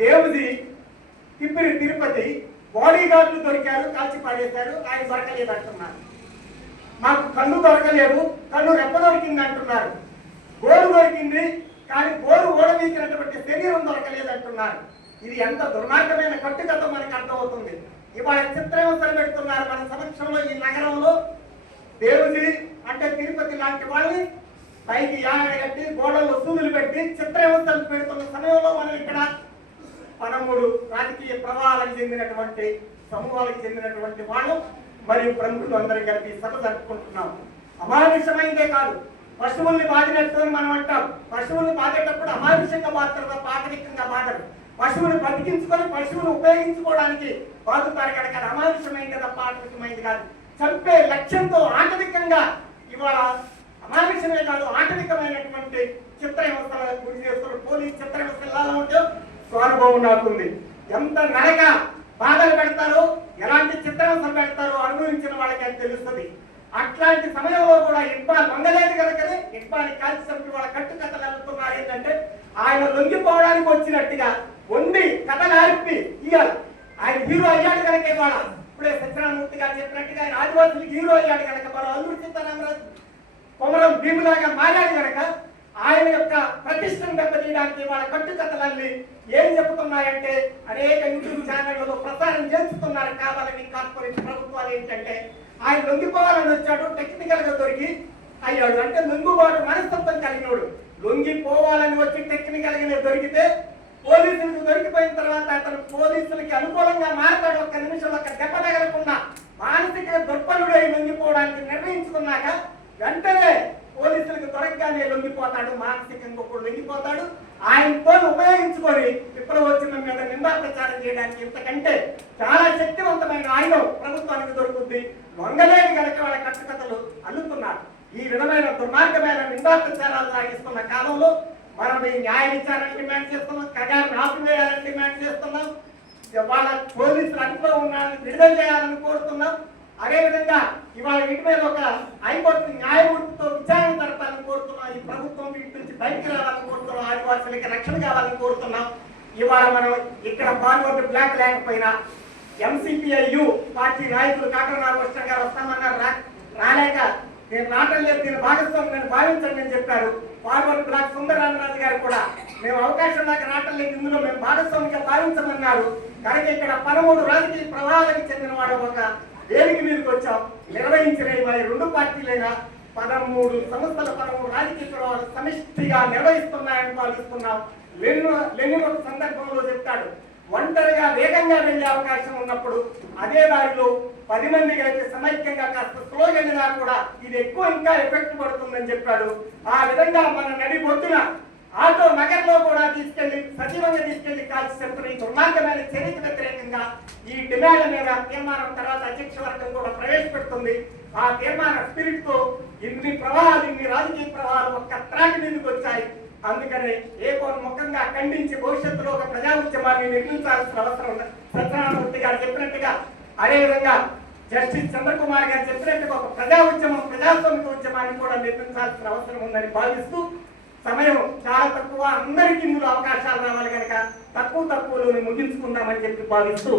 దేవుడి తిప్పిరి తిరుపతి బాడీ గార్డులు దొరికారు, కాల్చి పాడేశారు, ఆయన దొరకలేదు అంటున్నారు. మాకు కన్ను దొరకలేదు, కన్ను రెప్ప దొరికింది అంటున్నారు. గోరు దొరికింది కానీ గోరు ఓడవీకినటువంటి శరీరం దొరకలేదు అంటున్నారు. ఇది ఎంత దుర్మార్గమైన కట్టుకథ మనకు అర్థమవుతుంది. ఇవాళ చిత్రహింసలు పెడుతున్నారు మన సమక్షంలో. ఈ నగరంలో దేవుడి అంటే తిరుపతి లాంటి వాళ్ళని పైకి యాగట్టి గోడల్లో సూదులు పెట్టి చిత్రహింసలు పెడుతున్న సమయంలో మనం ఇక్కడ 13 రాజకీయ ప్రభావాలకు చెందినటువంటి సమూహాలకు చెందినటువంటి వాళ్ళు మరియు ప్రముఖులు అందరూ కలిపి సభ జరుపుకుంటున్నాం. అమానుషమైందే కాదు, పశువుల్ని బాధినట్టు అని మనం అంటాం. పశువుల్ని బాధేటప్పుడు అమానుషంగా బాధతారు తప్ప ఆకరికంగా బాధరు. పశువుని బతికించుకొని పశువుని ఉపయోగించుకోవడానికి బాధుతారు కనుక అమానుషమైంది తప్ప ఆకరికమైంది కాదు. చంపే లక్ష్యంతో ఆటవికంగా ఇవాళ అమానుషమే కాదు ఆటవికమైనటువంటి చిత్రహింసలు గురి చేస్తున్న పోలీస్ చిత్రహింసలు ఎలా ఉంటే స్వానుభవం నాకుంది. ఎంత నరక బాధలు పెడతారో, ఎలాంటి చిత్రహింసలు పెడతారో అనుభవించిన వాళ్ళకి అది తెలుస్తుంది. అట్లాంటి సమయంలో కూడా ఇక్బాల్ వంగలేదు కనుకనే ఇక్బాల్ కాల్చి చంపి వాళ్ళ కట్టుకథలు అల్లుతున్నారు. ఏంటంటే ఆయన లొంగిపోవడానికి వచ్చినట్టుగా ఉండి కథలు ఆర్పి ఇయ్యాలి. ఆయన హీరో అయ్యాడు కనుక ఇవాళ ఇప్పుడే సత్యనారాయణమూర్తి గారు చెప్పినట్టుగా ఆయన ఆదివాసులకు హీరో అయ్యాడు కనుక మన అల్లూరి సీతారామరాజు కొమరం భీములాగా మారాడు కనుక ఆయన యొక్క ప్రతిష్టను దెబ్బతీయడానికి వాళ్ళ కట్టుకథలన్నీ ఏం చెబుతున్నాయంటే అనేక యూట్యూబ్ ఛానళ్లలో ప్రసారం చేస్తున్నారు. కావాలని కార్పొరేట్ ప్రభుత్వాలు ఏంటంటే ఆయన లొంగిపోవాలని వచ్చాడు, టెక్నికల్ గా దొరికి అయ్యాడు. అంటే లొంగుబాటు మనస్తత్వం కలిగినోడు. లొంగిపోవాలని వచ్చి టెక్నికల్ గా దొరికితే పోలీసులకు దొరికిపోయిన తర్వాత అతను పోలీసులకి అనుకూలంగా మారతాడు. ఒక్క నిమిషంలో ఒక దెబ్బ తగలకుండా మానసిక దుర్బలుడై లొంగిపోవడానికి నిర్ణయించుకున్నాక వెంటనే పోలీసులకు దొరకగానే లొంగిపోతాడు, మానసికంగా కూడా లొంగిపోతాడు. ఆయనతో ఉపయోగించుకొని విప్లవోద్యమం మీద నిందా ప్రచారం చేయడానికి ఇంతకంటే చాలా శక్తివంతమైన ఆయుధం ప్రభుత్వానికి దొరుకుతుంది. లొంగలేని కనుక వాళ్ళ కట్టుకథలు అల్లుతున్నారు. ఈ విధమైన దుర్మార్గమైన నిందా ప్రచారాలు సాగిస్తున్న కాలంలో మనం ఈ న్యాయ విచారణ డిమాండ్ చేస్తున్నాం, కగాన్ని ఆపివేయాలని డిమాండ్ చేస్తున్నాం, వాళ్ళ పోలీసులు అదుపులో ఉన్నారని విడుదల చేయాలని కోరుతున్నాం. అదేవిధంగా ఇవాళ వీటి మీద ఒక హైకోర్టు న్యాయమూర్తితో విచారణ జరపాలని కోరుతున్నాం. ఈ ప్రభుత్వం వీటి నుంచి బయటికి రావాలని కోరుతున్నాం. ఆదివాసులకి రక్షణ కావాలని కోరుతున్నాం. ఇవాళ మనం ఇక్కడ ఫార్వర్డ్ బ్లాక్ లేకపోయినా ఎంసీపీఐయు పార్టీ నాయకులు కాకర నాగకృష్ణ గారు వస్తామన్నారు, రాలేక నేను రావటం లేదు, దీని భాగస్వామి నేను భావించండి అని చెప్పారు. ఫార్వర్డ్ బ్లాక్ సుందరరామరాజు గారు కూడా మేము అవకాశం దాకా రావటం లేదు, ఇందులో మేము భాగస్వామిగా భావించమన్నారు. కనుక ఇక్కడ 13 రాజకీయ ప్రభావాలకు చెందిన వాడు ఒక వేదిక మీదకి వచ్చాం. నిర్వహించిన మరి 2 పార్టీలైనా 13 సంస్థల 13 రాజకీయ ప్రభావాలు సమిష్టిగా నిర్వహిస్తున్నాయని భావిస్తున్నాం. లెనిన్ ఒక సందర్భంలో చెప్తాడు, ఒంటరిగా వేగంగా వెళ్లే అవకాశం ఉన్నప్పుడు అదే దారిలో 10 మంది కలిసి సమైక్యంగా కాస్త స్లో వెళ్ళినా కూడా ఇది ఎక్కువ ఇంకా ఎఫెక్ట్ పడుతుందని చెప్పాడు. ఆ విధంగా మన నడి బొద్దున ఆటో నగర్లో కూడా తీసుకెళ్లి సజీవంగా తీసుకెళ్లి కాల్చి చంపిన ఈ దుర్మార్గమైన చర్యకు వ్యతిరేకంగా ఈ డిమాండ్ల మీద తీర్మానం తర్వాత అధ్యక్ష వర్గం కూడా ప్రవేశపెడుతుంది. ఆ తీర్మాన స్పిరిట్ తో ఇన్ని ప్రవాహాలు, ఇన్ని రాజకీయ ప్రవాహాలు ఒక్క త్రాటి మీదకి వచ్చాయి. అందుకని ఏకోన్ముఖంగా ఖండించి భవిష్యత్తులో ఒక ప్రజా ఉద్యమాన్ని నిర్మించాల్సిన అవసరం ఉంది. సత్యనారాయణమూర్తి గారు చెప్పినట్టుగా, అదేవిధంగా జస్టిస్ చంద్రకుమార్ గారు చెప్పినట్టుగా ఒక ప్రజా ఉద్యమం, ప్రజాస్వామిక ఉద్యమాన్ని కూడా నిర్మించాల్సిన అవసరం ఉందని భావిస్తూ, సమయం చాలా తక్కువ, అందరికీ ఇందులో అవకాశాలు రావాలి కనుక తక్కువలోని ముగించుకుందామని చెప్పి భావిస్తూ